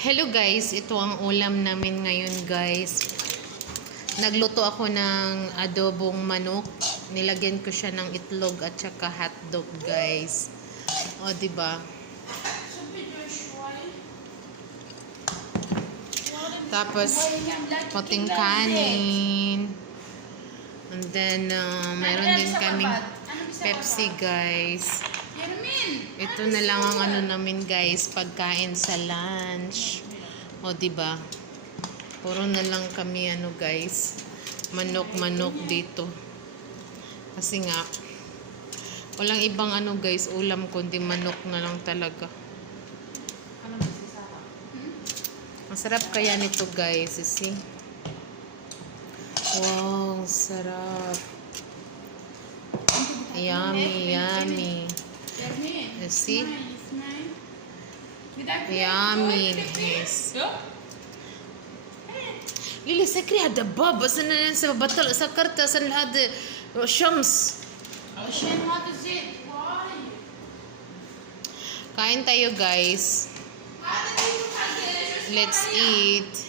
Hello guys, ito ang ulam namin ngayon guys. Nagluto ako ng adobong manok. Nilagyan ko siya ng itlog at saka hotdog guys. O, di ba? Tapos, puting kanin. And then, uh, meron din kaming Pepsi guys. Ito na lang ang ano namin guys, pagkain sa lunch. O di ba? Puro na lang kami ano guys, manok-manok dito. Kasi nga walang ibang ano guys, ulam kundi manok na lang talaga. Masarap kaya nito guys, you see? Wow, sarap. Yummy, yummy. You see? Yummy. Yes. ليلي سكري هذا بابا سنة ننسى بطل سكرت سنة هذا شمس عشان هذا الزيت واي Kain tayo guys. هذا اللي يحط Let's eat.